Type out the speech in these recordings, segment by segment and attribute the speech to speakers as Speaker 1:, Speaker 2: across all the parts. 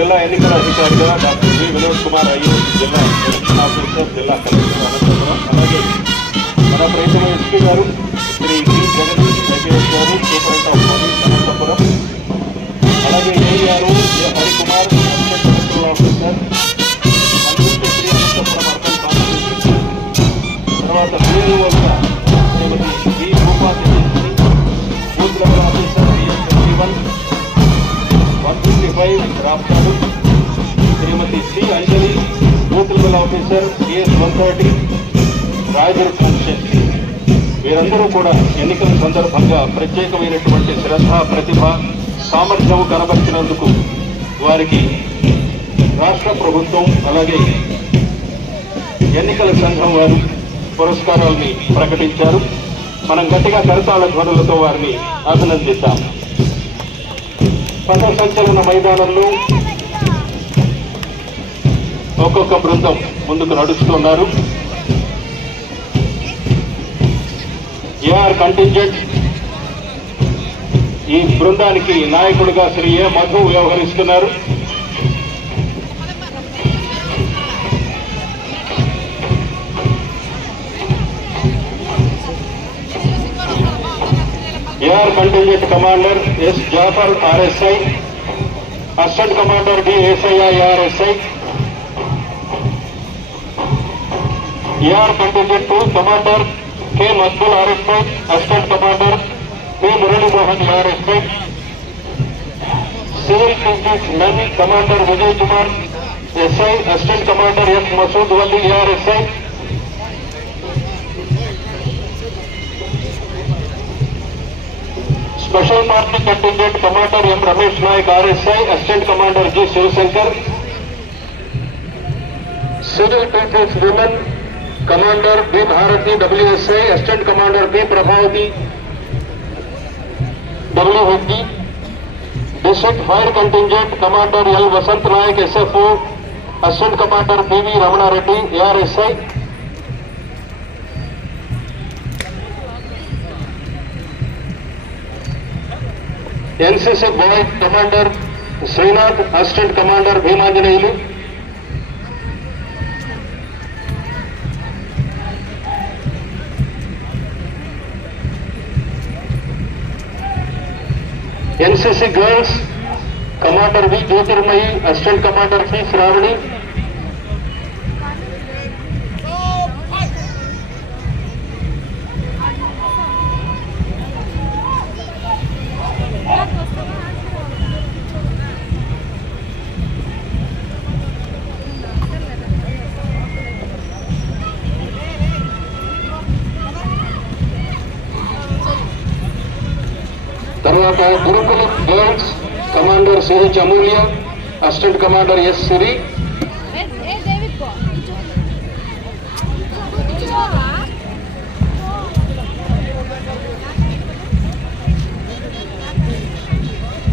Speaker 1: జిల్లా ఎన్నికల అధికారిగా doctor V. Vinod Kumar IAS జిల్లా ఎలక్షన్ ఆఫీసర్ జిల్లా కలెక్టర్ అనంతపురం. అలాగే మన ప్రైతమ ఎస్పీ గారు శ్రీ టి జగదీష్ ఐపీఎస్ గారు సూపరింట్ ఆఫ్ పోలీస్ అనంతపురం. అలాగే ARO officer BS one thirty వీరందరూ కూడా ఎన్నికల సందర్భంగా ప్రత్యేకమైనటువంటి శ్రద్ధ ప్రతిభ సామర్థ్యం కనబరిచినందుకు వారికి రాష్ట్ర ప్రభుత్వం అలాగే ఎన్నికల సంఘం వారు పురస్కారాల్ని ప్రకటించారు. మనం గట్టిగా కరతాళ ధ్వనులతో వారిని అభినందిద్దాం. పథ సంచలన మైదానంలో ఒక్కొక్క బృందం ముందుకు నడుస్తున్నారు. ఏఆర్ కంటింజెంట్ ఈ బృందానికి నాయకుడిగా శ్రీ ఏ మధు వ్యవహరిస్తున్నారు. AR contingent commander S Jafar RSI assistant commander D SII RSI AR contingent two commander K Maqbool RSI assistant commander P Muralimohan RSI civil district men commander Vijay Kumar SI assistant commander S Masood Valli RSI special party contingent commander M Ramesh Naik RSI assistant commander G Sivashankar civil defence women commander B Bharathi WSI assistant commander B Prabhavathi WHD district fire contingent commander L Vasanth Naik SFO assistant commander PV Ramanareddy ARSI NCC boy commander Srinath assistant commander Bheemanjaneyulu NCC girls commander V Jyothirmayi assistant commander C Sravani తర్వాత Gurukulam girls commander CH Amulya assistant commander S Siri
Speaker 2: Eh, eh, David po.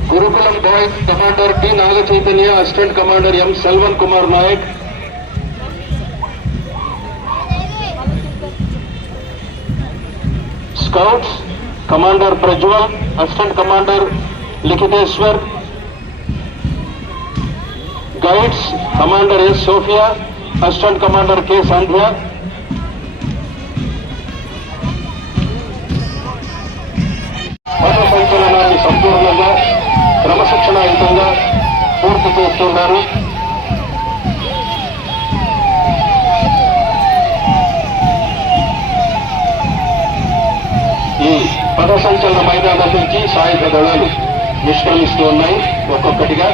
Speaker 1: Gurukulam boys commander T Naga Chaitanya assistant commander M Selvan Kumar Naik scouts commander Prajwal assistant commander Likhiteshwar guides commander S Sofia assistant commander K Sandhya పద సంచలనాన్ని సంపూర్ణంగా క్రమశిక్షణాయుతంగా పూర్తి చేస్తున్నారు ఈ పదసంచలన మైదానం నుంచి సాయుధ దళాలు నిష్క్రమిస్తూ ఉన్నాయి. ఒక్కొక్కటిగా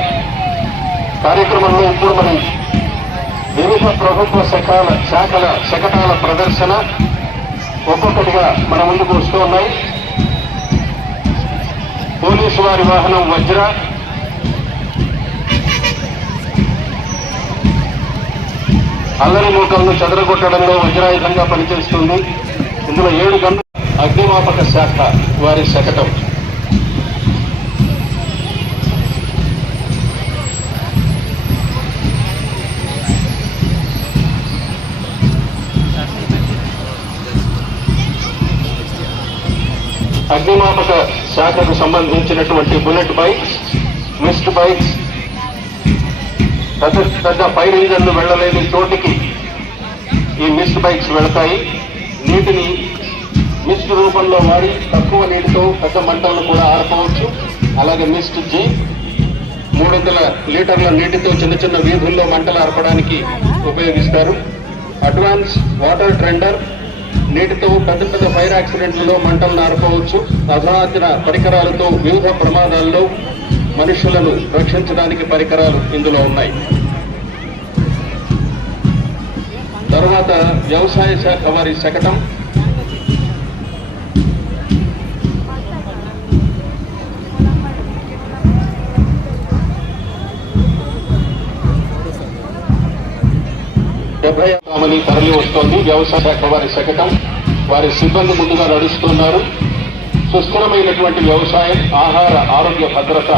Speaker 1: కార్యక్రమంలో ఇప్పుడు మనం వివిధ ప్రభుత్వ శాఖల శాఖల శకటాల ప్రదర్శన ఒక్కొక్కటిగా మన ముందుకు వస్తూ ఉన్నాయి. పోలీసు వారి వాహనం వజ్ర. అల్లరి మూకలను చెదరగొట్టడంలో వజ్రాయుధంగా పనిచేస్తుంది. ఇందులో ఏడు గంటలు అగ్నిమాపక శాఖ వారి శకటం. అగ్నిమాపక శాఖకు సంబంధించినటువంటి బుల్లెట్ బైక్స్ మిస్ట్ బైక్స్ పెద్ద పెద్ద ఫైర్ ఇంజన్లు వెళ్ళలేని చోటికి ఈ మిస్ట్ బైక్స్ వెళతాయి. నీటిని మిస్ట్ రూపంలో వాడి తక్కువ నీటితో పెద్ద మంటలను కూడా ఆడుకోవచ్చు అలాగే మిస్ట్ జీ మూడు వందల లీటర్ల నీటితో చిన్న చిన్న వీధుల్లో మంటలు ఆర్పడానికి ఉపయోగిస్తారు. అడ్వాన్స్ వాటర్ ట్రెండర్ నీటితో పెద్ద పెద్ద ఫైర్ యాక్సిడెంట్లలో మంటలను ఆర్పవచ్చు. అధునాతన పరికరాలతో వివిధ ప్రమాదాల్లో మనుషులను రక్షించడానికి పరికరాలు ఇందులో ఉన్నాయి. తర్వాత వ్యవసాయ శాఖ వారి శకటం డెబ్బై తరలి వస్తోంది. వ్యవసాయ శాఖ వారి శకటం. వారి సిబ్బంది ముందుగా నడుస్తున్నారు. సుస్థిరమైనటువంటి వ్యవసాయం ఆహార ఆరోగ్య భద్రత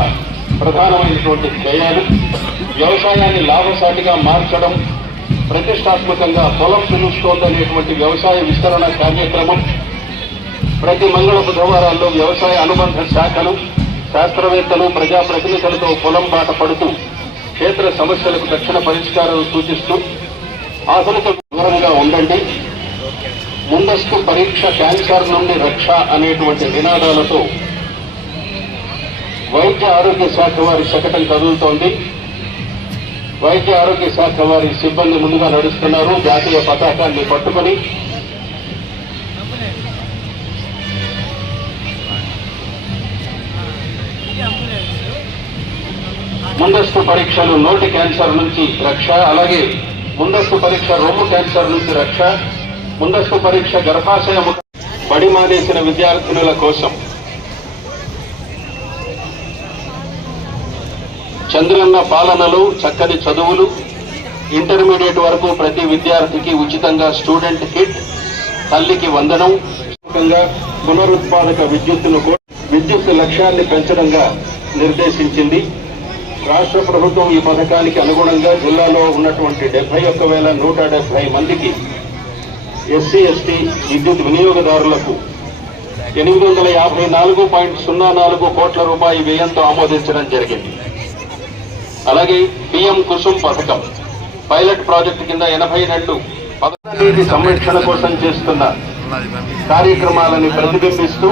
Speaker 1: ప్రధానమైనటువంటి ధ్యేయాలు. వ్యవసాయాన్ని లాభసాటిగా మార్చడం ప్రతిష్టాత్మకంగా పొలం పిలుస్తోందనేటువంటి వ్యవసాయ విస్తరణ కార్యక్రమం ప్రతి మంగళ బుధవారాల్లో వ్యవసాయ అనుబంధ శాఖలు శాస్త్రవేత్తలు ప్రజాప్రతినిధులతో పొలం బాట పడుతూ క్షేత్ర సమస్యలకు తక్షణ పరిష్కారం సూచిస్తూ ఆధునిక వివరంగా ఉండండి ముందస్తు పరీక్ష క్యాన్సర్ నుండి రక్ష అనేటువంటి నినాదాలతో వైద్య ఆరోగ్య శాఖ వారి శకటం కదులుతోంది. వైద్య ఆరోగ్య శాఖ వారి సిబ్బంది ముందుగా నడుస్తున్నారు. జాతీయ పతాకాన్ని పట్టుకొని ముందస్తు పరీక్షలు నోటి క్యాన్సర్ నుంచి రక్ష అలాగే ముందస్తు పరీక్ష రొమ్ము క్యాన్సర్ నుంచి రక్ష ముందస్తు పరీక్ష గర్భాశయ బడి మానేసిన విద్యార్థినుల కోసం. చంద్రన్న పాలనలో చక్కని చదువులు ఇంటర్మీడియట్ వరకు ప్రతి విద్యార్థికి ఉచితంగా స్టూడెంట్ కిట్ తల్లికి వందనం పునరుత్పాదక విద్యుత్తును విద్యుత్ లక్ష్యాన్ని పెంచడంగా నిర్దేశించింది. రాష్ట్ర ప్రభుత్వం ఈ పథకానికి అనుగుణంగా జిల్లాలో ఉన్నటువంటి డెబ్బై ఒక్క వేల నూట డెబ్బై మందికి ఎస్సీ ఎస్టీ విద్యుత్ వినియోగదారులకు ఎనిమిది వందల యాభై నాలుగు పాయింట్ సున్నా నాలుగు కోట్ల రూపాయి వ్యయంతో ఆమోదించడం జరిగింది. అలాగే పిఎం కుసుమ్ పథకం పైలట్ ప్రాజెక్టు కింద ఎనభై రెండు పదనీటి సంరక్షణ కోసం చేస్తున్న కార్యక్రమాలని ప్రతిబింబిస్తూ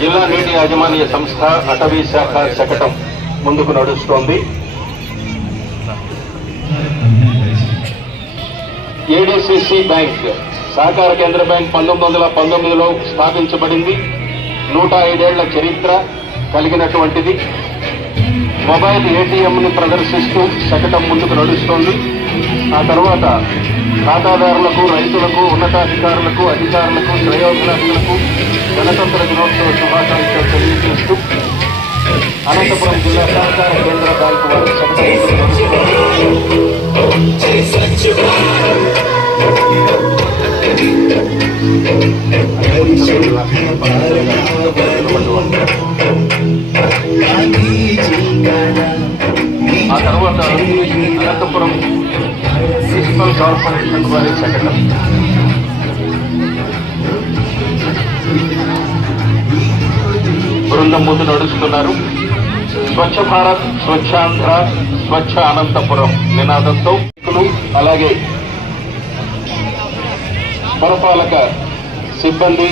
Speaker 1: జిల్లా నీటి యాజమాన్య సంస్థ అటవీ శాఖ శకటం ముందుకు నడుస్తోంది. ఏడిసిసి బ్యాంక్ సహకార కేంద్ర బ్యాంక్ పంతొమ్మిది వందల పంతొమ్మిదిలో స్థాపించబడింది. నూట ఐదేళ్ళ చరిత్ర కలిగినటువంటిది. మొబైల్ ఏటీఎంని ప్రదర్శిస్తూ శకటం ముందుకు నడుస్తోంది. ఆ తర్వాత ఖాతాదారులకు రైతులకు ఉన్నతాధికారులకు అధికారులకు శ్రేయోభిలాషులకు గణతంత్ర దినోత్సవ శుభాకాంక్షలు తెలియజేస్తూ అనంతపురం జిల్లా సహకార కేంద్ర బ్యాంకు వారు ఆ తర్వాత అనంతపురం మున్సిపల్ కార్పొరేషన్ వారి సెక్రటరీ బృందం ముందు నడుస్తున్నారు. స్వచ్ఛ భారత్ స్వచ్ఛాంధ్ర స్వచ్ఛ అనంతపురం నినాదంతో అలాగే పురపాలక సిబ్బంది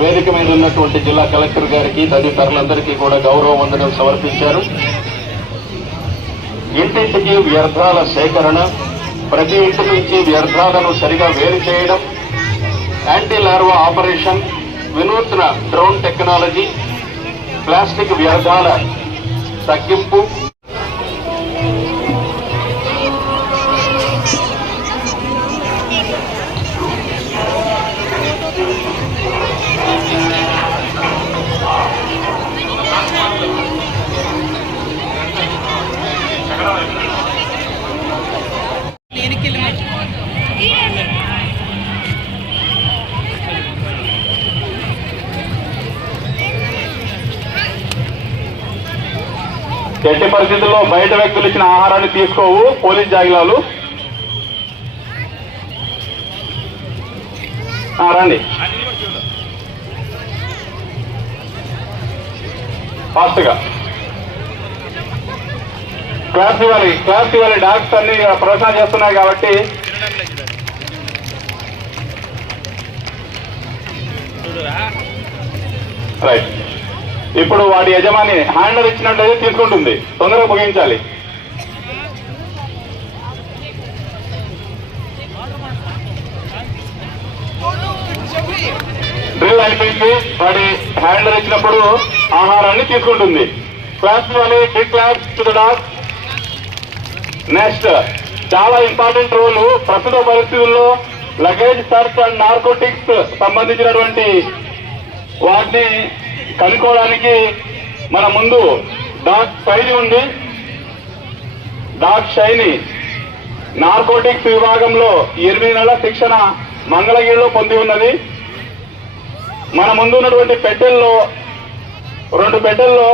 Speaker 1: వేదిక మీద ఉన్నటువంటి జిల్లా కలెక్టర్ గారికి తదితరులందరికీ కూడా గౌరవ వందనం సమర్పించారు. ఇంటింటికి వ్యర్థాల సేకరణ ప్రతి ఇంటి నుంచి వ్యర్థాలను సరిగా వేరు చేయడం యాంటీ లార్వా ఆపరేషన్ వినూత్న డ్రోన్ టెక్నాలజీ ప్లాస్టిక్ వ్యర్థాల తగ్గింపు ఎట్టి పరిస్థితుల్లో బయట వ్యక్తులు ఇచ్చిన ఆహారాన్ని తీసుకోవు. పోలీస్ జాగిలాలు. రండి. ఫాస్ట్గా.
Speaker 3: క్లాస్ ఇవ్వాలి క్లాస్ ఇవ్వాలి. డాక్స్ అన్ని ప్రదర్శన చేస్తున్నాయి కాబట్టి. రైట్. ఇప్పుడు వాడి యజమాని హ్యాండర్ ఇచ్చినట్లయితే తీసుకుంటుంది. తొందరగా ముగించాలి డ్రిల్ అయిపోయింది. వాడి హ్యాండర్ ఇచ్చినప్పుడు ఆహారాన్ని తీసుకుంటుంది. క్లాస్ ఇవ్వాలి. Big class to the dog. Next చాలా ఇంపార్టెంట్ రోల్ ప్రస్తుత పరిస్థితుల్లో లగేజ్ సర్చ్ అండ్ నార్కోటిక్స్ సంబంధించినటువంటి వాటిని కనుక్కోవడానికి మన ముందు డాగ్ శైలి ఉంది. డాక్ శైలి నార్కోటిక్స్ విభాగంలో ఎనిమిది నెలల శిక్షణ మంగళగిరిలో పొంది ఉన్నది. మన ముందు ఉన్నటువంటి పెట్టెల్లో రెండు పెట్టెల్లో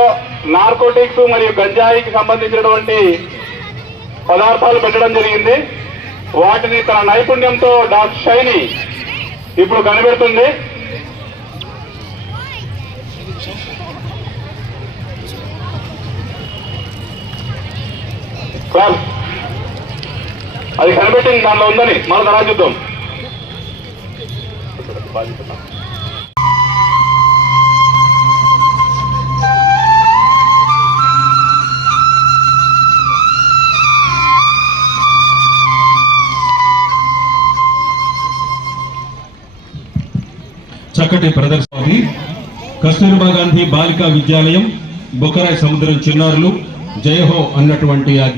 Speaker 3: నార్కోటిక్స్ మరియు గంజాయికి సంబంధించినటువంటి పదార్థాలు పెట్టడం జరిగింది. వాటిని తన నైపుణ్యంతో డాక్ షైని ఇప్పుడు కనిపెడుతుంది. సార్ అది కనిపెట్టింది దానిలో ఉందని మన తర్వాత చూద్దాం.
Speaker 1: చక్కటి ప్రదర్శన కస్తూర్బా గాంధీ బాలికా విద్యాలయం బొకరాయ్ సముద్రం చిన్నారులు జయహో అన్నటువంటి ఆ